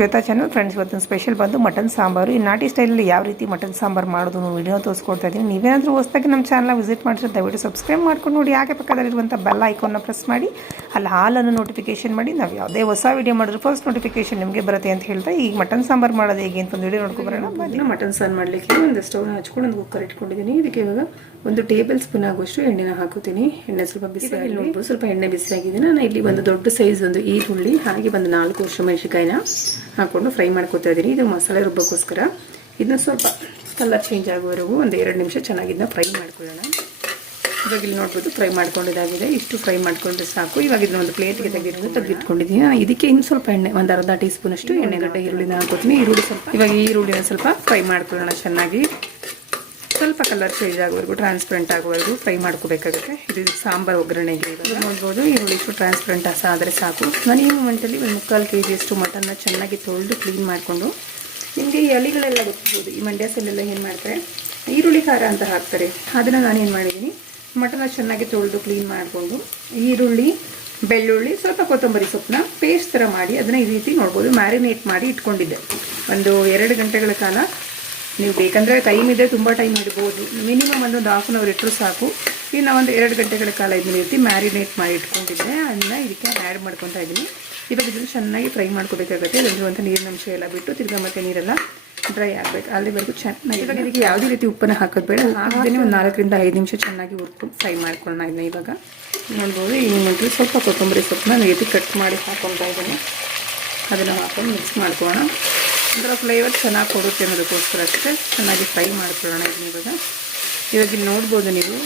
Shweta channel. Friends, ಇವತ್ತಿನ special ಬಂದು mutton sambar. ಈ ನಾಟಿ ಸ್ಟೈಲಲ್ಲಿ ಯಾವ ರೀತಿ ಮಟನ್ ಸಾಂಬಾರು ಮಾಡೋದು ವಿಡಿಯೋ ತೋರಿಸ್ಕೊಡ್ತಾ ಇದ್ದೀನಿ. ನೀವೇನಾದರೂ ಹೊಸದಾಗಿ ನಮ್ಮ ಚಾನಲ್ನ ವಿಸಿಟ್ ಮಾಡಿದ್ರೆ ದಯವಿಟ್ಟು ಸಬ್ಸ್ಕ್ರೈಬ್ ಮಾಡ್ಕೊಂಡು ನೋಡಿ. ಹಾಗೆ ಪಕ್ಕದಲ್ಲಿರುವಂಥ ಬೆಲ್ ಐಕಾನ್ನ ಪ್ರೆಸ್ ಮಾಡಿ ಅಲ್ಲಿ ಹಾಲನ್ನು ನೋಟಿಫಿಕೇಶನ್ ಮಾಡಿ. ನಾವು ಯಾವುದೇ ಹೊಸ ವಿಡಿಯೋ ಮಾಡಿದ್ರೆ ಫಸ್ಟ್ ನೋಟಿಫಿಕೇಶನ್ ನಿಮಗೆ ಬರುತ್ತೆ ಅಂತ ಹೇಳ್ತಾ ಈಗ ಮಟನ್ ಸಾಂಬಾರು ಮಾಡೋದು ಹೇಗೆ ಅಂತ ಒಂದು ವಿಡಿಯೋ ನೋಡ್ಕೊಬರೋಣ. ಮಟನ್ ಸಾರು ಮಾಡಲಿಕ್ಕೆ ಒಂದು ಸ್ಟವ್ನ ಹಚ್ಕೊಂಡು ಒಂದು ಕುಕ್ಕರ್ ಇಟ್ಕೊಂಡಿದ್ದೀನಿ. ಇದಕ್ಕೆ ಇವಾಗ 1 ಟೇಬಲ್ ಸ್ಪೂನ್ ಆಗುವಷ್ಟು ಎಣ್ಣೆನ ಹಾಕೋತೀನಿ. ಎಣ್ಣೆ ಸ್ವಲ್ಪ ಬಿಸಿ ಆಗಿ ನೋಡ್ಬೋದು. ಸ್ವಲ್ಪ ಎಣ್ಣೆ ಬಿಸಿ ಆಗಿದೆ. ನಾನು ಇಲ್ಲಿ ಒಂದು ದೊಡ್ಡ ಸೈಜ್ ಒಂದು ಈರುಳ್ಳಿ ಹಾಗೆ ಒಂದು 4 ಹಸಿಮೆಣಸಿನಕಾಯಿನ ಹಾಕೊಂಡು ಫ್ರೈ ಮಾಡ್ಕೊತಾ ಇದ್ದೀನಿ. ಇದು ಮಸಾಲೆ ರುಬ್ಬಕ್ಕೋಸ್ಕರ. ಇದನ್ನ ಸ್ವಲ್ಪ ಕಲರ್ ಚೇಂಜ್ ಆಗೋವರೆಗೂ ಒಂದು 2 ನಿಮಿಷ ಚೆನ್ನಾಗಿ ಇದನ್ನ ಫ್ರೈ ಮಾಡ್ಕೊಳ್ಳೋಣ. ಇವಾಗ ಇಲ್ಲಿ ನೋಡ್ಬೋದು ಫ್ರೈ ಮಾಡ್ಕೊಂಡಿದ್ದಾಗಿದೆ. ಇಷ್ಟು ಫ್ರೈ ಮಾಡ್ಕೊಂಡ್ರೆ ಸಾಕು. ಇವಾಗ ಇದನ್ನ ಒಂದು ಪ್ಲೇಟ್ಗೆ ತೆಗೆದಿಟ್ಕೊಂಡಿದ್ದೀನಿ. ಇದಕ್ಕೆ ಇನ್ನು ಸ್ವಲ್ಪ ಎಣ್ಣೆ, ಒಂದು ಅರ್ಧ ಟೀ ಸ್ಪೂನ್ ಅಷ್ಟು ಎಣ್ಣೆಗಡ್ಡೆ ಈರುಳ್ಳಿನ ಹಾಕೋತೀನಿ. ಇವಾಗ ಈರುಳ್ಳಿನ ಸ್ವಲ್ಪ ಫ್ರೈ ಮಾಡ್ಕೊಳ್ಳೋಣ ಚೆನ್ನಾಗಿ. ಸ್ವಲ್ಪ ಕಲರ್ ಚೇಂಜ್ ಆಗೋವರೆಗೂ, ಟ್ರಾನ್ಸ್ಪರೆಂಟ್ ಆಗೋವರೆಗೂ ಫ್ರೈ ಮಾಡ್ಕೋಬೇಕಾಗುತ್ತೆ. ಇದು ಸಾಂಬಾರು ಒಗ್ಗರಣೆಗೆ. ನೋಡ್ಬೋದು ಈರುಳ್ಳಿ ಇಷ್ಟು ಟ್ರಾನ್ಸ್ಪರೆಂಟ್ ಆದರೆ ಸಾಕು. ನಾನು ಈ ಮೂಮೆಂಟಲ್ಲಿ ಒಂದು 3/4 kg ಅಷ್ಟು ಮಟನ್ನ ಚೆನ್ನಾಗಿ ತೊಳೆದು ಕ್ಲೀನ್ ಮಾಡಿಕೊಂಡು, ನಿಮಗೆ ಈ ಎಲೆಗಳೆಲ್ಲ ಗೊತ್ತಿರ್ಬೋದು, ಈ ಮಂಡ್ಯ ಸೈಡೆಲ್ಲ ಏನು ಮಾಡ್ತಾರೆ ಈರುಳ್ಳಿ ಖಾರ ಅಂತ ಹಾಕ್ತಾರೆ. ಅದನ್ನು ನಾನು ಏನು ಮಾಡಿದ್ದೀನಿ, ಮಟನ್ನ ಚೆನ್ನಾಗಿ ತೊಳೆದು ಕ್ಲೀನ್ ಮಾಡಿಕೊಂಡು ಈರುಳ್ಳಿ, ಬೆಳ್ಳುಳ್ಳಿ, ಸ್ವಲ್ಪ ಕೊತ್ತಂಬರಿ ಸೊಪ್ಪನ್ನ ಪೇಸ್ಟ್ ಥರ ಮಾಡಿ ಅದನ್ನು ಈ ರೀತಿ ನೋಡ್ಬೋದು ಮ್ಯಾರಿನೇಟ್ ಮಾಡಿ ಇಟ್ಕೊಂಡಿದ್ದೆ. ಒಂದು 2 ಗಂಟೆಗಳ ಕಾಲ. ನೀವು ಬೇಕಂದರೆ ಟೈಮ್ ಇದೆ, ತುಂಬ ಟೈಮ್ ಇಡ್ಬೋದು. ಮಿನಿಮಮ್ ಒಂದು 1/2 hour ಇಟ್ಟರು ಸಾಕು. ಇನ್ನು ಒಂದು 2 ಗಂಟೆಗಳ ಕಾಲ ಇದನ್ನ ರೀತಿ ಮ್ಯಾರಿನೇಟ್ ಮಾಡಿ ಇಟ್ಕೊಂಡಿದ್ದೆ. ಅದನ್ನ ಇದಕ್ಕೆ ಆ್ಯಡ್ ಮಾಡ್ಕೊತಾ ಇದ್ದೀನಿ. ಇವಾಗ ಇದನ್ನು ಚೆನ್ನಾಗಿ ಫ್ರೈ ಮಾಡ್ಕೋಬೇಕಾಗುತ್ತೆ. ಇಲ್ಲಿರುವಂಥ ನೀರಿನ ಅಂಶ ಎಲ್ಲ ಬಿಟ್ಟು ತಿರ್ಗಾ ಮತ್ತೆ ನೀರೆಲ್ಲ ಡ್ರೈ ಆಗಬೇಕು. ಅಲ್ಲಿವರೆಗೂ ಚೆನ್ನಾಗಿ. ಇವಾಗ ಇದಕ್ಕೆ ಯಾವುದೇ ರೀತಿ ಉಪ್ಪನ್ನು ಹಾಕೋದು ಬೇಡ. ಹಾಕಿದ್ದೇನೆ ಒಂದು 4 ರಿಂದ 5 ನಿಮಿಷ ಚೆನ್ನಾಗಿ ಹುರ್ಕೊಂಡು ಫ್ರೈ ಮಾಡ್ಕೊಳ್ಳೋಣ. ಇದನ್ನ ಇವಾಗ ನೋಡ್ಬೋದು. ಈ ಮೂಮೆಂಟಲ್ಲಿ ಸ್ವಲ್ಪ ಕೊತ್ತಂಬರಿ ಸೊಪ್ಪನ್ನ ರೀತಿ ಕಟ್ ಮಾಡಿ ಹಾಕೊತಾ ಇದ್ದೀನಿ. ಅದನ್ನು ಹಾಕೊಂಡು ಮಿಕ್ಸ್ ಮಾಡ್ಕೊಳ್ಳೋಣ. ಅದರ ಫ್ಲೇವರ್ ಚೆನ್ನಾಗಿ ಕೊಡುತ್ತೆ ಅನ್ನೋದಕ್ಕೋಸ್ಕರ ಅಷ್ಟೇ ಚೆನ್ನಾಗಿ ಫ್ರೈ ಮಾಡ್ಕೊಳ್ಳೋಣ. ಇದನ್ನ ಇವಾಗ ಇಲ್ಲಿ ನೋಡ್ಬೋದು ನೀವು,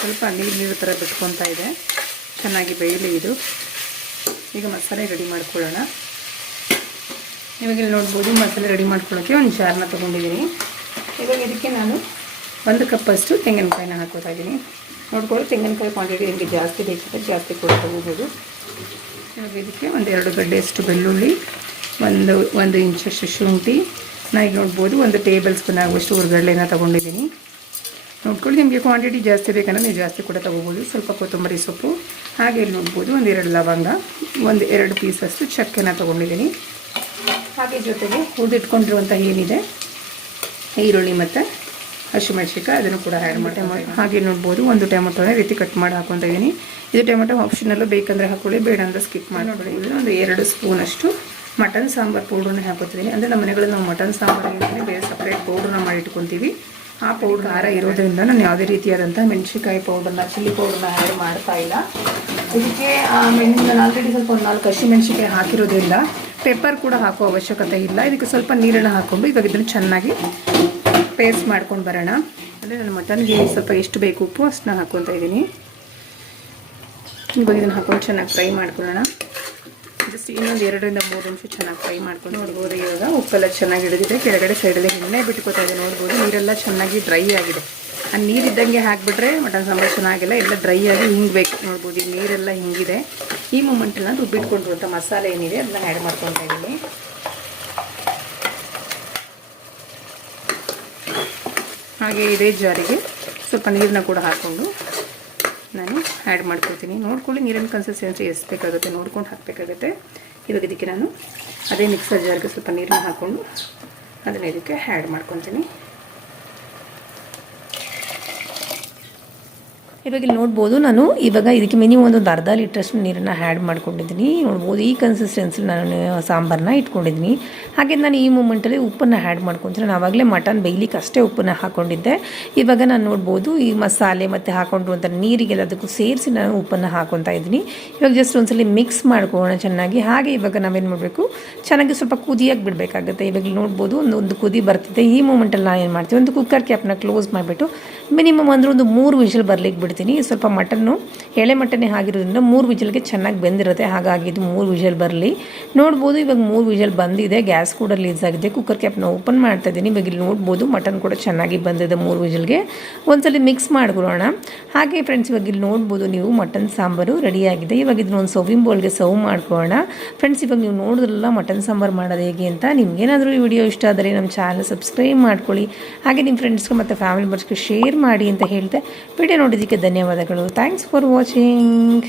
ಸ್ವಲ್ಪ ನೀರು ಥರ ಬಿಟ್ಕೊತಾ ಇದೆ. ಚೆನ್ನಾಗಿ ಬೇಯಲಿ ಇದು. ಈಗ ಮಸಾಲೆ ರೆಡಿ ಮಾಡ್ಕೊಳ್ಳೋಣ. ಇವಾಗ ಇಲ್ಲಿ ನೋಡ್ಬೋದು ಮಸಾಲೆ ರೆಡಿ ಮಾಡ್ಕೊಳ್ಳೋಕ್ಕೆ ಒಂದು ಜಾರ್ನ ತೊಗೊಂಡಿದ್ದೀನಿ. ಇವಾಗ ಇದಕ್ಕೆ ನಾನು 1 ಕಪ್ ಅಷ್ಟು ತೆಂಗಿನಕಾಯಿನ ಹಾಕೋತಾ ಇದ್ದೀನಿ. ನೋಡ್ಕೊಳ್ಳಿ, ತೆಂಗಿನಕಾಯಿ ಕ್ವಾಂಟಿಟಿ ನಿಮಗೆ ಜಾಸ್ತಿ ಬೇಕಿದ್ರೆ ಜಾಸ್ತಿ ಕೂಡ ತೊಗೋಬೋದು. ಇವಾಗ ಇದಕ್ಕೆ ಒಂದು 2 ಗಡ್ಡೆಯಷ್ಟು ಬೆಳ್ಳುಳ್ಳಿ, ಒಂದು ಇಂಚಷ್ಟು ಶುಂಠಿ, ನಾನು ಈಗ ನೋಡ್ಬೋದು 1 ಟೇಬಲ್ ಸ್ಪೂನ್ ಆಗುವಷ್ಟು ಹುರ್ಗಡ್ಲೆನ ತೊಗೊಂಡಿದ್ದೀನಿ. ನೋಡ್ಕೊಳ್ಳಿ, ನಿಮಗೆ ಕ್ವಾಂಟಿಟಿ ಜಾಸ್ತಿ ಬೇಕಂದ್ರೆ ನೀವು ಜಾಸ್ತಿ ಕೂಡ ತೊಗೋಬೋದು. ಸ್ವಲ್ಪ ಕೊತ್ತಂಬರಿ ಸೊಪ್ಪು, ಹಾಗೆ ಇಲ್ಲಿ ನೋಡ್ಬೋದು 2 ಲವಂಗ, 2 ಪೀಸಷ್ಟು ಚಕ್ಕೆನ ತೊಗೊಂಡಿದ್ದೀನಿ. ಹಾಗೆ ಜೊತೆಗೆ ಹುರಿದಿಟ್ಕೊಂಡಿರುವಂಥ ಏನಿದೆ ಈರುಳ್ಳಿ ಮತ್ತು ಹಸಿಮೆಣಸಿನಕಾಯಿ ಅದನ್ನು ಕೂಡ ಆ್ಯಡ್ ಮಾಡಿ. ಹಾಗೆ ನೋಡ್ಬೋದು 1 ಟೊಮೆಟೊನ ರೀತಿ ಕಟ್ ಮಾಡಿ ಹಾಕೊತಾ ಇದ್ದೀನಿ. ಇದು ಟೊಮೆಟೊ ಆಪ್ಷನಲ್ಲೂ, ಬೇಕಂದರೆ ಹಾಕೊಳ್ಳಿ, ಬೇಡ ಅಂದರೆ ಸ್ಕಿಪ್ ಮಾಡಿ. ಒಂದು 2 ಸ್ಪೂನಷ್ಟು ಮಟನ್ ಸಾಂಬಾರು ಪೌಡ್ರನ್ನ ಹಾಕೋತಿದ್ದೀನಿ. ಅಂದರೆ ನಮ್ಮ ಮನೆಗಳಲ್ಲಿ ನಾವು ಮಟನ್ ಸಾಂಬಾರು ಬೇರೆ ಸಪ್ರೇಟ್ ಪೌಡ್ರನ್ನ ಮಾಡಿ ಇಟ್ಕೊತೀವಿ. ಆ ಪೌಡ್ರ್ ಖಾರ ಇರೋದ್ರಿಂದ ನಾನು ಯಾವುದೇ ರೀತಿಯಾದಂಥ ಮೆಣಸಿನಕಾಯಿ ಪೌಡ್ರನ್ನ, ಚಿಲ್ಲಿ ಪೌಡ್ರನ್ನ ಆ್ಯಡ್ ಮಾಡ್ತಾ ಇಲ್ಲ. ಇದಕ್ಕೆ ನಾನು ಆಲ್ರೆಡಿ ಸ್ವಲ್ಪ 4 ಹಸಿಮೆಣಸಿನಕಾಯಿ ಹಾಕಿರೋದ್ರಿಂದ ಪೆಪ್ಪರ್ ಕೂಡ ಹಾಕೋ ಅವಶ್ಯಕತೆ ಇಲ್ಲ. ಇದಕ್ಕೆ ಸ್ವಲ್ಪ ನೀರನ್ನು ಹಾಕ್ಕೊಂಡು ಇವಾಗ ಇದನ್ನು ಚೆನ್ನಾಗಿ ಪೇಸ್ಟ್ ಮಾಡ್ಕೊಂಡು ಬರೋಣ. ಅಂದರೆ ನಾನು ಮಟನ್ಗೆ ಸ್ವಲ್ಪ ಎಷ್ಟು ಬೇಕು ಉಪ್ಪು ಅಷ್ಟನ್ನ ಹಾಕ್ಕೊತಾ ಇದ್ದೀನಿ. ಇವಾಗ ಇದನ್ನು ಹಾಕೊಂಡು ಚೆನ್ನಾಗಿ ಫ್ರೈ ಮಾಡ್ಕೊಳ್ಳೋಣ. ಜಸ್ಟ್ ಇನ್ನೊಂದು 2 ರಿಂದ 3 ನಿಮಿಷ ಚೆನ್ನಾಗಿ ಫ್ರೈ ಮಾಡ್ಕೊಂಡು ನೋಡ್ಬೋದು. ಇವಾಗ ಉಪ್ಪೆಲ್ಲ ಚೆನ್ನಾಗಿ ಹಿಡಿದಿದೆ. ಕೆಳಗಡೆ ಸೈಡಲ್ಲಿ ಎಣ್ಣೆ ಬಿಟ್ಕೋತಾ ಇದೆ. ನೋಡ್ಬೋದು ನೀರೆಲ್ಲ ಚೆನ್ನಾಗಿ ಡ್ರೈ ಆಗಿದೆ. ಆ ನೀರಿದ್ದಂಗೆ ಹಾಕಿಬಿಟ್ರೆ ಮಟನ್ ಸಾಂಬಾರು ಚೆನ್ನಾಗಿಲ್ಲ, ಎಲ್ಲ ಡ್ರೈ ಆಗಿ ಹಿಂಗಬೇಕು. ನೋಡ್ಬೋದು ಈ ನೀರೆಲ್ಲ ಹಿಂಗಿದೆ. ಈ ಮೂಮೆಂಟಲ್ಲಿ ನಾನು ರುಬ್ಬಿಟ್ಕೊಂಡಿರುವಂಥ ಮಸಾಲೆ ಏನಿದೆ ಅದನ್ನ ಆ್ಯಡ್ ಮಾಡ್ಕೊತಾ ಇದ್ದೀನಿ. ಹಾಗೆ ಇದೇ ಜಾರಿಗೆ ಸ್ವಲ್ಪ ನೀರನ್ನ ಕೂಡ ಹಾಕ್ಕೊಂಡು ನಾನು ಆ್ಯಡ್ ಮಾಡ್ಕೊಳ್ತೀನಿ. ನೋಡ್ಕೊಳ್ಳಿ ನೀರಿನ ಕನ್ಸಿಸ್ಟೆನ್ಸಿ ಎಷ್ಟು ಬೇಕಾಗುತ್ತೆ ನೋಡ್ಕೊಂಡು ಹಾಕಬೇಕಾಗುತ್ತೆ. ಇವಾಗ ಇದಕ್ಕೆ ನಾನು ಅದೇ ಮಿಕ್ಸರ್ ಜಾರ್ಗೆ ಸ್ವಲ್ಪ ನೀರನ್ನ ಹಾಕ್ಕೊಂಡು ಅದನ್ನು ಇದಕ್ಕೆ ಆ್ಯಡ್ ಮಾಡ್ಕೊತೀನಿ. ಇವಾಗ ಇಲ್ಲಿ ನೋಡ್ಬೋದು, ನಾನು ಇವಾಗ ಇದಕ್ಕೆ ಮಿನಿಮಮ್ ಒಂದು ಅರ್ಧ ಲೀಟ್ರಷ್ಟು ನೀರನ್ನು ಆ್ಯಡ್ ಮಾಡ್ಕೊಂಡಿದ್ದೀನಿ. ನೋಡ್ಬೋದು ಈ ಕನ್ಸಿಸ್ಟೆನ್ಸಿ ನಾನು ಸಾಂಬಾರನ್ನ ಇಟ್ಕೊಂಡಿದ್ದೀನಿ. ಹಾಗೆ ನಾನು ಈ ಮೂಮೆಂಟಲ್ಲಿ ಉಪ್ಪನ್ನು ಆ್ಯಡ್ ಮಾಡ್ಕೊತೀನಿ. ನಾನು ಆವಾಗಲೇ ಮಟನ್ ಬೇಯ್ಲಿಕ್ಕೆ ಅಷ್ಟೇ ಉಪ್ಪನ್ನು ಹಾಕ್ಕೊಂಡಿದ್ದೆ. ಇವಾಗ ನಾನು ನೋಡ್ಬೋದು ಈ ಮಸಾಲೆ ಮತ್ತು ಹಾಕೊಂಡಿರುವಂಥ ನೀರಿಗೆಲ್ಲದಕ್ಕೂ ಸೇರಿಸಿ ನಾನು ಉಪ್ಪನ್ನು ಹಾಕ್ಕೊತಾ ಇದ್ದೀನಿ. ಇವಾಗ ಜಸ್ಟ್ ಒಂದ್ಸಲಿ ಮಿಕ್ಸ್ ಮಾಡ್ಕೊಳ್ಳೋಣ ಚೆನ್ನಾಗಿ. ಹಾಗೆ ಇವಾಗ ನಾವೇನು ಮಾಡಬೇಕು, ಚೆನ್ನಾಗಿ ಸ್ವಲ್ಪ ಕುದಿಯಾಗಿ ಬಿಡಬೇಕಾಗುತ್ತೆ. ಇವಾಗ ನೋಡ್ಬೋದು ಒಂದು ಕುದಿ ಬರ್ತಿದೆ. ಈ ಮೂಮೆಂಟಲ್ಲಿ ನಾನು ಏನು ಮಾಡ್ತೀವಿ, ಒಂದು ಕುಕ್ಕರ್ ಕ್ಯಾಪ್ನ ಕ್ಲೋಸ್ ಮಾಡಿಬಿಟ್ಟು ಮಿನಿಮಮ್ ಅಂದರೆ ಒಂದು 3 ವಿಷಲ್ ಬರಲಿಕ್ಕೆ ಬಿಡ್ತೀನಿ. ಸ್ವಲ್ಪ ಮಟನ್ನು ಎಳೆ ಮಟನ್ನೇ ಆಗಿರೋದ್ರಿಂದ 3 ವಿಷಲ್ಗೆ ಚೆನ್ನಾಗಿ ಬೆಂದಿರುತ್ತೆ. ಹಾಗಾಗಿ ಇದು 3 ವಿಷಲ್ ಬರಲಿ. ನೋಡ್ಬೋದು ಇವಾಗ 3 ವಿಷಲ್ ಬಂದಿದೆ. ಗ್ಯಾಸ್ ಕೂಡ ರಿಲೀಸ್ ಆಗಿದೆ. ಕುಕ್ಕರ್ ಕ್ಯಾಪ್ನ ಓಪನ್ ಮಾಡ್ತಾ ಇದ್ದೀನಿ. ಇವಾಗ ಇಲ್ಲಿ ನೋಡ್ಬೋದು ಮಟನ್ ಕೂಡ ಚೆನ್ನಾಗಿ ಬಂದಿದೆ 3 ವಿಷಲ್ಗೆ. ಒಂದ್ಸಲಿ ಮಿಕ್ಸ್ ಮಾಡ್ಕೊಳ್ಳೋಣ. ಹಾಗೆ ಫ್ರೆಂಡ್ಸ್, ಇವಾಗ ಇಲ್ಲಿ ನೋಡ್ಬೋದು ನೀವು ಮಟನ್ ಸಾಂಬಾರು ರೆಡಿಯಾಗಿದೆ. ಇವಾಗ ಇದನ್ನ ಒಂದು ಸರ್ವಿಂಗ್ ಬೌಲ್ಗೆ ಸರ್ವ್ ಮಾಡ್ಕೊಳ್ಳೋಣ. ಫ್ರೆಂಡ್ಸ್, ಇವಾಗ ನೀವು ನೋಡಿದ್ರಲ್ಲ ಮಟನ್ ಸಾಂಬಾರು ಮಾಡೋದು ಹೇಗೆ ಅಂತ. ನಿಮ್ಗೇನಾದರೂ ಈ ವಿಡಿಯೋ ಇಷ್ಟ ಆದರೆ ನಮ್ಮ ಚಾನಲ್ ಸಬ್ಸ್ಕ್ರೈಬ್ ಮಾಡ್ಕೊಳ್ಳಿ. ಹಾಗೆ ನಿಮ್ಮ ಫ್ರೆಂಡ್ಸ್ಗೆ ಮತ್ತು ಫ್ಯಾಮಿಲಿ ಮೆಂಬರ್ಸ್ಗೆ ಶೇರ್ ಮಾಡಿ ಅಂತ ಹೇಳ್ತೆ. ವಿಡಿಯೋ ನೋಡಿದ್ದಕ್ಕೆ ಧನ್ಯವಾದಗಳು. Thanks for watching.